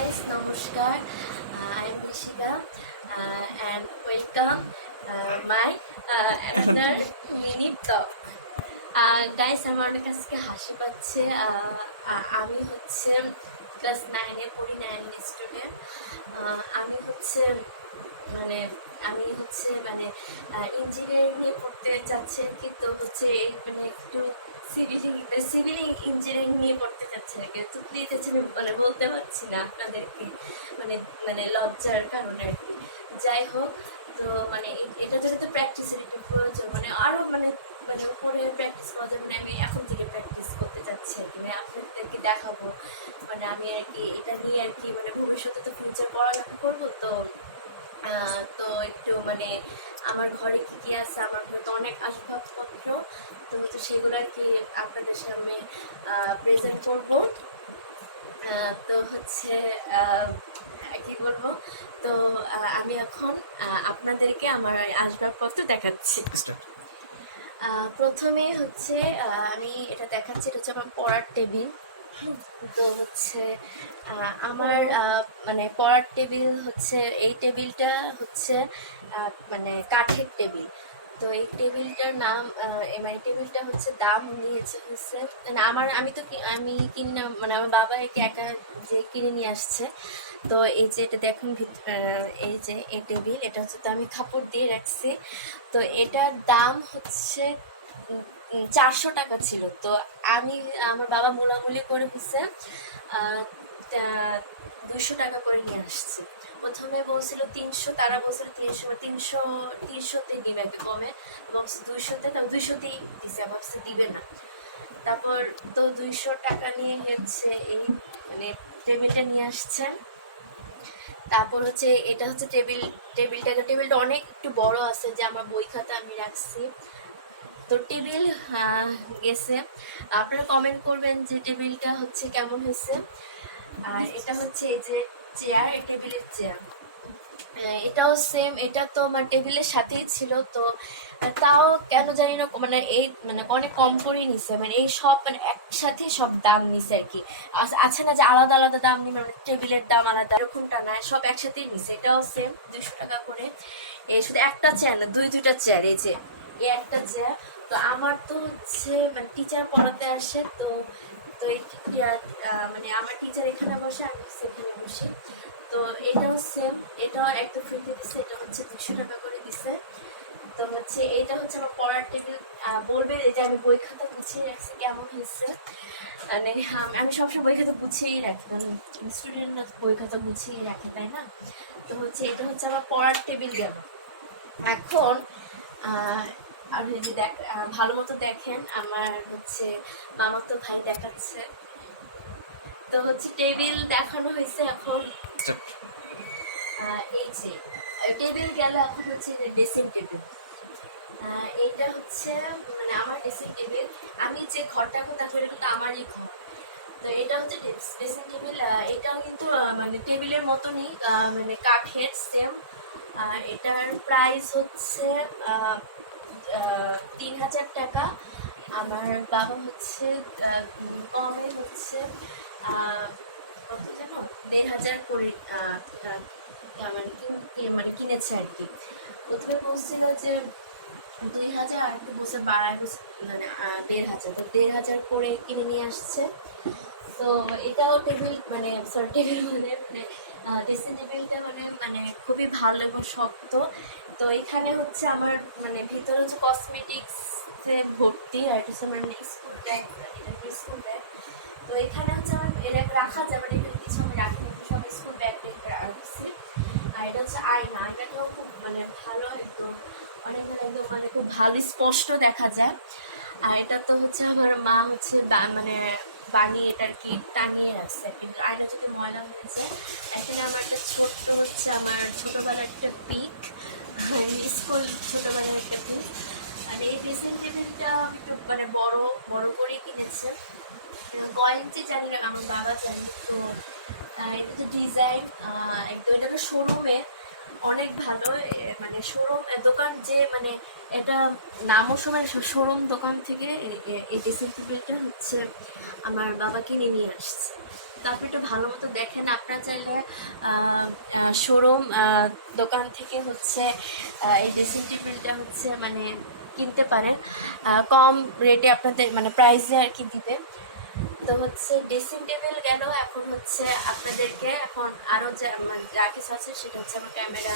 guys, namaskar. I'm Nishika and welcome my another mini talk. Guys, আমার অনেক আজকে হাসি পাচ্ছে। আমি হচ্ছে ক্লাস 9-এ পড়ি, 9 স্টুডেন্ট। আমি হচ্ছে মানে ইঞ্জিনিয়ারিং নিয়ে পড়তে চাচ্ছি আর কি। তো হচ্ছে মানে একটু সিভিল ইঞ্জিনিয়ারিং নিয়ে পড়তে চাচ্ছি আর কি। তো প্লিজ হচ্ছে মানে বলতে পারছি না আপনাদেরকে, মানে লজ্জার কারণে আর কি। যাই হোক, তো মানে এটা যেহেতু প্র্যাকটিসের একটু প্রয়োজন, মানে আরও মানে উপরে প্র্যাকটিস করা যায়। মানে আমি এখন থেকে প্র্যাকটিস করতে চাচ্ছি আর কি, মানে আপনাদেরকে দেখাবো। মানে আমি আর কি এটা নিয়ে আর কি মানে ভবিষ্যতে তো ফিউচার পড়ালেখা করবো। তো একটু মানে আমার ঘরে কি কি আছে, আমার ঘরে তো অনেক আসবাবপত্র, তো হচ্ছে সেগুলো আর কি আপনাদের সামনে প্রেজেন্ট করবো। তো হচ্ছে কি বলবো, তো আমি এখন আপনাদেরকে আমার আসবাবপত্র দেখাচ্ছি। প্রথমে হচ্ছে আমি এটা দেখাচ্ছি, এটা হচ্ছে আমার পড়ার টেবিল। তো হচ্ছে আমার মানে পড়ার টেবিল হচ্ছে, এই টেবিলটা হচ্ছে মানে কাঠের টেবিল। তো এই টেবিলটার নাম মানে টেবিলটা হচ্ছে দাম নিয়েছে হচ্ছে মানে আমি কিনে না, মানে আমার বাবা একে একা যে কিনে নিয়ে আসছে। তো এই যে এটা দেখুন, এই যে এই টেবিল, এটা হচ্ছে তো আমি কাপড় দিয়ে রাখছি। তো এটার দাম হচ্ছে 400 টাকা ছিল। তো আমার বাবা মোলামুলি করে হচ্ছে 200 টাকা করে নিয়ে আসছে। প্রথমে বলছিল 300, তারা বলছিল 300তে দিবে একটা কমে, এবং 200তে, তাও 200তেই দিছে, ভাবছে দিবে না। তারপর তো 200 টাকা নিয়ে হচ্ছে এই মানে টেবিলটা নিয়ে আসছে। তারপর হচ্ছে এটা হচ্ছে টেবিলটা অনেক একটু বড় আছে, যে আমার বই খাতা আমি রাখছি। তো টেবিল গেছে, আপনারা কমেন্ট করবেন যে টেবিলটা হচ্ছে কেমন হয়েছে। আর এটা হচ্ছে এই যে চেয়ার, টেবিলের চেয়ার, এটাও সেম, এটা তো আমার টেবিলের সাথেই ছিল। তো তাও কেন জানি না মানে এই মানে অনেক কম করে নিছে, মানে এই সব মানে একসাথে সব দাম নিছে আর কি। আছে না যে আলাদা আলাদা দাম নিবে, মানে টেবিলের দাম আলাদা, এরকমটা না, সব একসাথেই নিছে। এটাও সেম 200 টাকা করে। এই শুধু একটা চেয়ার না, দুইটা চেয়ার, এই যে এই একটা চেয়ার। তো আমার তো হচ্ছে মানে টিচার পড়াতে আসে, তো তো এই মানে আমার টিচার এখানে বসে, আমি সেখানে বসি। তো এটাও সেম, এটাও একদম ফ্রিতে দিচ্ছে, এটা হচ্ছে 200 টাকা করে দিছে। তো হচ্ছে এটা হচ্ছে আমার পড়ার টেবিল। বলবে যে আমি বই খাতা গুছিয়ে রাখছি কেমন হয়েছে, মানে আমি সবসময় বই খাতা গুছিয়েই রাখি, কারণ স্টুডেন্টরা বই খাতা গুছিয়ে রাখে, তাই না? তো হচ্ছে এটা হচ্ছে আমার পড়ার টেবিল গেল। এখন আর যদি ভালো মতো দেখেন, আমার হচ্ছে মামাতো ভাই দেখাচ্ছে। তো হচ্ছে টেবিল দেখানো হয়েছে, এখন এই যে টেবিল গেল। এখন হচ্ছে ড্রেসিং টেবিল। এইটা হচ্ছে মানে আমার ড্রেসিং টেবিল, আমি যে ঘরটা কথা বলি কিন্তু আমারই ঘর। তো এটা হচ্ছে ড্রেসিং টেবিল। এটাও কিন্তু মানে টেবিলের মতনই, মানে কাঠের সেম। এটার প্রাইস হচ্ছে 3000 টাকা। আমার বাবা হচ্ছে কমে হচ্ছে কত যেন 1500 করে মানে কিনেছে আর কি। প্রথমে বলছিল যে 2000, আর একটু বসে বাড়ায় মানে 1500, তো 1500 করে কিনে নিয়ে আসছে। তো এটাও টেবিল মানে টেবিল মানে ড্রেসিং টেবিলটা মানে খুবই ভালো এবং শক্ত। তো এখানে হচ্ছে আমার মানে ভিতরে হচ্ছে কসমেটিক্স ভর্তি, আর এটা হচ্ছে আমার স্কুল ব্যাগ, এটা স্কুল ব্যাগ। তো এখানে হচ্ছে আমার এটা রাখা যায়, মানে এখানে কিছু আমি রাখিনি, সব স্কুল ব্যাগ রাখছি। আর এটা হচ্ছে আয়না, এটাও খুব মানে ভালো, একদম অনেক একদম মানে খুব ভালো স্পষ্ট দেখা যায়। আর এটা তো হচ্ছে আমার মা হচ্ছে মানে বানিয়ে এটা আর কি টানিয়ে রাখছে, কিন্তু আয়না যদি ময়লা হয়েছে। এখানে আমার একটা ছোট্ট হচ্ছে আমার ছোটবেলার একটা পিক, স্কুল ছোটবেলার একটা পিক। আর এই ড্রেসিং টেবিলটা একটু মানে বড় করে কিনেছে, কয়েন্সি জানি না, আমার বাবা জানি। তো এটা যে ডিজাইন একদম, এটা তো শোরুমের অনেক ভালো, মানে শোরুম দোকান, যে মানে এটা নামও সময় শোরুম দোকান থেকে এই ড্রেসিং টেবিলটা হচ্ছে আমার বাবা কিনে নিয়ে আসছে। তারপর একটু ভালো মতো দেখেন। আপনারা চাইলে শোরুম দোকান থেকে হচ্ছে এই ড্রেসিং টেবিলটা হচ্ছে মানে কিনতে পারেন, কম রেটে আপনাদের মানে প্রাইসে আর কি দিবে। তো হচ্ছে ড্রেসিং টেবিল গেল, এখন হচ্ছে আপনাদেরকে এখন আরও যা কিছু আছে সেটা হচ্ছে আমার ক্যামেরা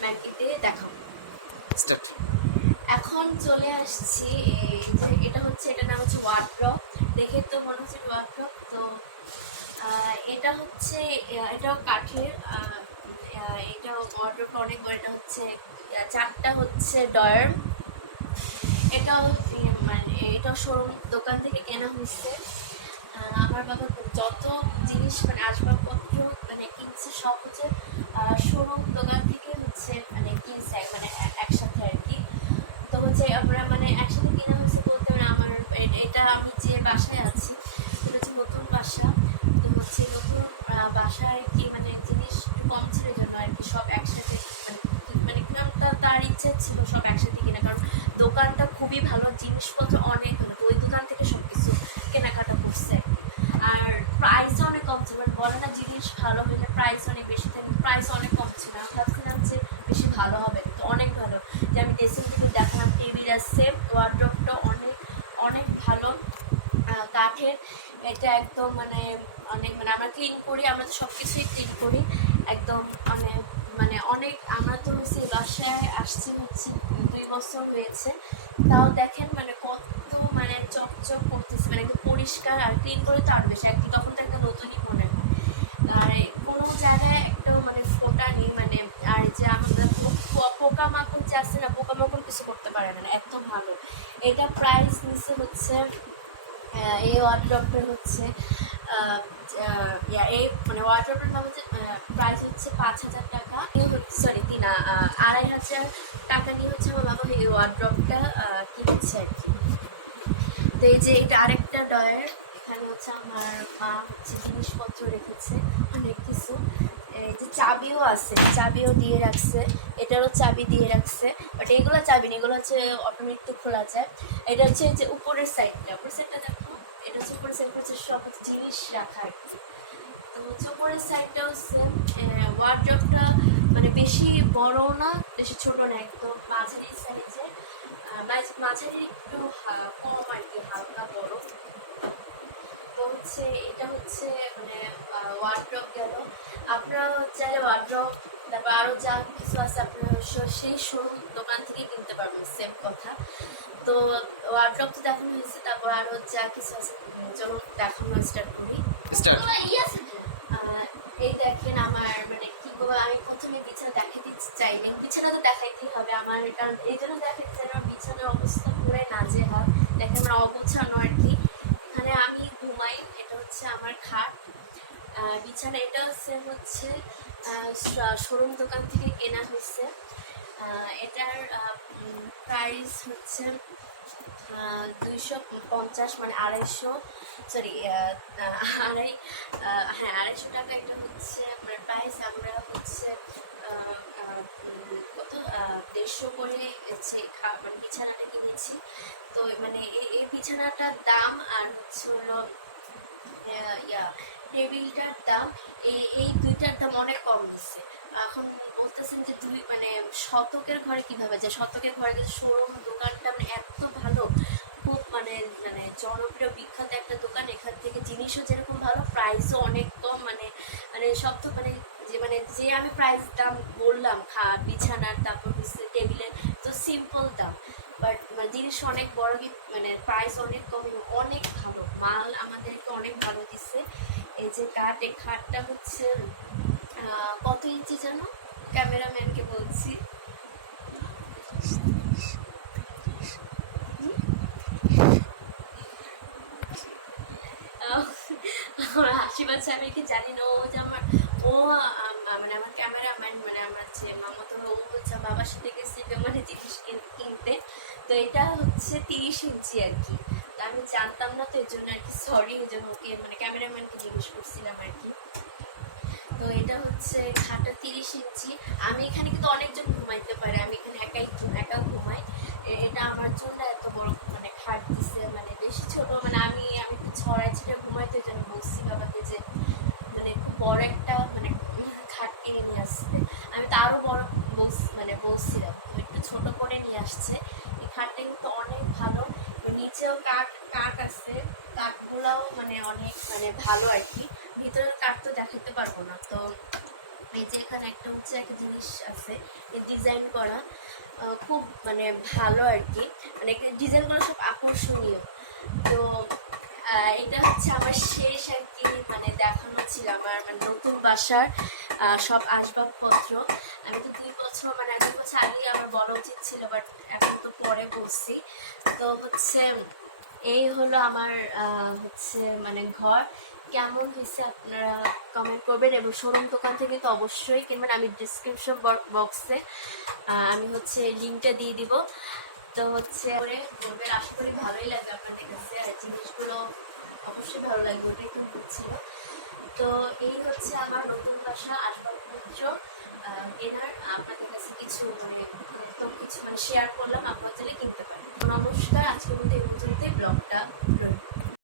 ম্যানকে দিয়ে দেখাবো। এখন চলে আসছি এই যে এটা হচ্ছে, এটার নাম হচ্ছে ওয়ার্ড্রপ। দেখে তো মনে হচ্ছে ওয়ার্ড্রপ। তো এটা হচ্ছে এটাও কাঠের, এটা ওয়ার্ড্রপটা অনেক বড়। এটা হচ্ছে 4টা হচ্ছে ডয়ার। এটাও মানে এটাও শোরুম দোকান থেকে কেনা হয়েছে। আমার বাবা যত জিনিস মানে আসবাবপত্র মানে কিনছে সব হচ্ছে শোরুম দোকান থেকে হচ্ছে মানে কিনছে মানে একসাথে আর কি। তো হচ্ছে আমরা মানে একসাথে কেনা হয়েছে বলতে মানে আমার এটা আমি যে বাসায় আছি সেটা হচ্ছে নতুন বাসা। তো হচ্ছে নতুন বাসায় কি মানে জিনিস একটু কম ছিল জন্য আর কি সব একসাথে মানে কিনামটা তার ইচ্ছে ছিল সব একসাথে কিনা, কারণ দোকানটা খুবই ভালো, জিনিসপত্র অনেক ভালো। তো ওই দোকান থেকে সব কিছু কেনাকাটা করছে। আর প্রাইসও অনেক কম ছিল, মানে বলে না জিনিস ভালো হলে প্রাইস অনেক বেশি থাকে, প্রাইস অনেক কম ছিল। আমি ভাবছিলাম যে বেশি ভালো হবে, তো অনেক ভালো। যে আমি ড্রেসিং টেবিল দেখালাম, টেবিল আছে, ওয়ার্ড্রপটা অনেক অনেক ভালো কাঠের। এটা একদম মানে অনেক মানে আমরা ক্লিন করি, আমরা তো সব কিছুই ক্লিন করি একদম মানে মানে অনেক। আমরা তো হচ্ছে বাসায় আসছি হচ্ছে 2 বছর হয়েছে, তাও দেখেন মানে কত মানে চকচক করতেছে, মানে একদম পরিষ্কার। আর ক্লিন করে তো আরো বেশি একদম, তখন তো একটা নতুনই মনে হয়। আর কোনো জায়গায় একটাও মানে ফোটা নেই মানে। আর যে আমাদের পোকামাকড় যে আসছে না, পোকামাকড় কিছু করতে পারে না, এত ভালো। এটা প্রাইস নিচে হচ্ছে এই ওয়ার্ড্রপের হচ্ছে এই মানে ওয়ার্ড্রপের দাম হচ্ছে প্রাইস হচ্ছে 5,000 টাকা। সরি 2,500 টাকা নিয়ে হচ্ছে আমার বাবা এই ওয়ার্ড্রপটা কিনেছে আর কি। তো এই যে এটা আরেকটা ডয়ার, এখানে হচ্ছে আমার মা হচ্ছে জিনিসপত্র রেখেছে অনেক কিছু। এই যে চাবিও আছে, চাবিও দিয়ে রাখছে, এটারও চাবি দিয়ে রাখছে। বাট এগুলো চাবি না, এগুলো হচ্ছে অটোমেটিক খোলা যায়। এটা হচ্ছে যে উপরের সাইডটা দেখো, এটা হচ্ছে উপরের সাইডটা হচ্ছে সব জিনিস রাখা আর কি। তো হচ্ছে উপরের সাইডটাও সেম। ওয়ার্ড্রপটা মানে বেশি বড় না বেশি ছোট না, একদম মাঝারি সাইজের, মাঝারি একটু কম আর কি, হালকা বড়। তো হচ্ছে এটা হচ্ছে মানে ওয়ার্ড্রপ গেল। আপনারা চাইলে ওয়ার্ড্রপ তারপর আরও যা কিছু আছে আপনারা সেই শোরুম দোকান থেকে কিনতে পারবেন, সেম কথা। তো ওয়ার্ড্রপ তো দেখানো হয়েছে, তারপর আরও যা কিছু আছে চলুন দেখানো স্টার্ট করি। এই দেখেন আমার মানে কি বলবো, আমি প্রথমে বিছানা দেখাতে চাইনি, বিছানা তো দেখাইতেই হবে আমার, কারণ এই জন্য দেখাতে চাই আমার বিছানার অবস্থা পুরাই নাজেহাল। দেখেন আমরা অগোছানো আর কি। এখানে আমি ঘুমাই, এটা হচ্ছে আমার খাট। বিছানা এটা সেম হচ্ছে শোরুম দোকান থেকে কেনা হয়েছে। এটার প্রাইস হচ্ছে 250 মানে 250, সরি হ্যাঁ 250 টাকা। এটা হচ্ছে মানে প্রাইস আমরা হচ্ছে কত 150 করে মানে বিছানাটা কিনেছি। তো মানে এই বিছানাটার দাম আর হচ্ছে হলো টেবিলটার দাম, এই দুইটার দাম অনেক কম দিচ্ছে। এখন বলতেছেন যে মানে শতকের ঘরে কিভাবে যায়, শতকের ঘরে কিন্তু শোরুম দোকানটা মানে এত ভালো, খুব মানে মানে জনপ্রিয় বিখ্যাত একটা দোকান। এখান থেকে জিনিসও যেরকম ভালো, প্রাইসও অনেক কম। মানে মানে সব তো মানে যে আমি প্রাইস দাম বললাম বিছানার তারপর হচ্ছে টেবিলের, তো সিম্পল দাম, বাট জিনিস অনেক বড়, মানে প্রাইস অনেক কম, অনেক ভালো মাল আমাদেরকে অনেক ভালো দিচ্ছে। এই যে খাটটা হচ্ছে কত ইঞ্চি যেন, ক্যামেরাম্যানকে বলছি, আমার হাসি পাচ্ছে, আমি কি জানি না। ও যে মানে আমার ক্যামেরাম্যান মানে আমার যে মামাতো ও হচ্ছে বাবার সাথে গেছে মানে জিনিস কিনতে। তো এটা হচ্ছে 30 ইঞ্চি আর কি। তো আমি জানতাম না, তো এর জন্য আর কি সরি, ওই জন্য ওকে মানে ক্যামেরাম্যানকে জিজ্ঞেস করছিলাম আর কি। তো এটা হচ্ছে খাটটা 30 ইঞ্চি। আমি এখানে কিন্তু অনেকজন ঘুমাইতে পারে, আমি এখানে একা ঘুমাই। এটা আমার জন্য এত বড় মানে খাট দিছে, মানে বেশি ছোট মানে আমি একটু ছড়াই ছিটে ঘুমাইতে, জন্য বলছি বাবাকে যে বড় একটা মানে খাট কিনে নিয়ে আসছে। আমি তো আরো বড় বলছিলাম, তো একটু ছোট করে নিয়ে আসছে। এই খাটটা কিন্তু অনেক ভালো, নিচেও কাঠ কাঠ আছে, কাঠগুলাও মানে অনেক মানে ভালো আর কি। ভিতরের কাঠ তো দেখাতে পারবো না। তো এই যে এখানে একটা হচ্ছে একটা জিনিস আছে ডিজাইন করা, খুব মানে ভালো আর কি, মানে ডিজাইনগুলো সব আকর্ষণীয়। তো এটা হচ্ছে আমার শেষ আর কি, মানে দেখানো ছিল আমার মানে নতুন বাসার সব আসবাবপত্র। আমি তো 2 বছর মানে 1 বছর আগে আমার বলা উচিত ছিল, বাট এখন তো পরে বলছি। তো হচ্ছে এই হলো আমার হচ্ছে মানে ঘর। কেমন হয়েছে আপনারা কমেন্ট করবেন, এবং শোরুম দোকান থেকে তো অবশ্যই কিনবেন। আমি ডিসক্রিপশন বক্সে আমি হচ্ছে লিঙ্কটা দিয়ে দিব। তো হচ্ছে বলবেন, আশা করি ভালোই লাগবে আপনাদের কাছে, আর জিনিসগুলো অবশ্যই ভালো লাগবে, ওটাই কিন্তু বুঝছিল। তো এই হচ্ছে আমার নতুন বাসা আসবাবপত্র কেনার আপনাদের কাছে কিছু মানে একদম কিছু মানে শেয়ার করলাম, আপনারা চাইলে কিনতে পারেন। নমস্কার, আজকের মধ্যে এই পর্যন্তই ব্লগটা রইল।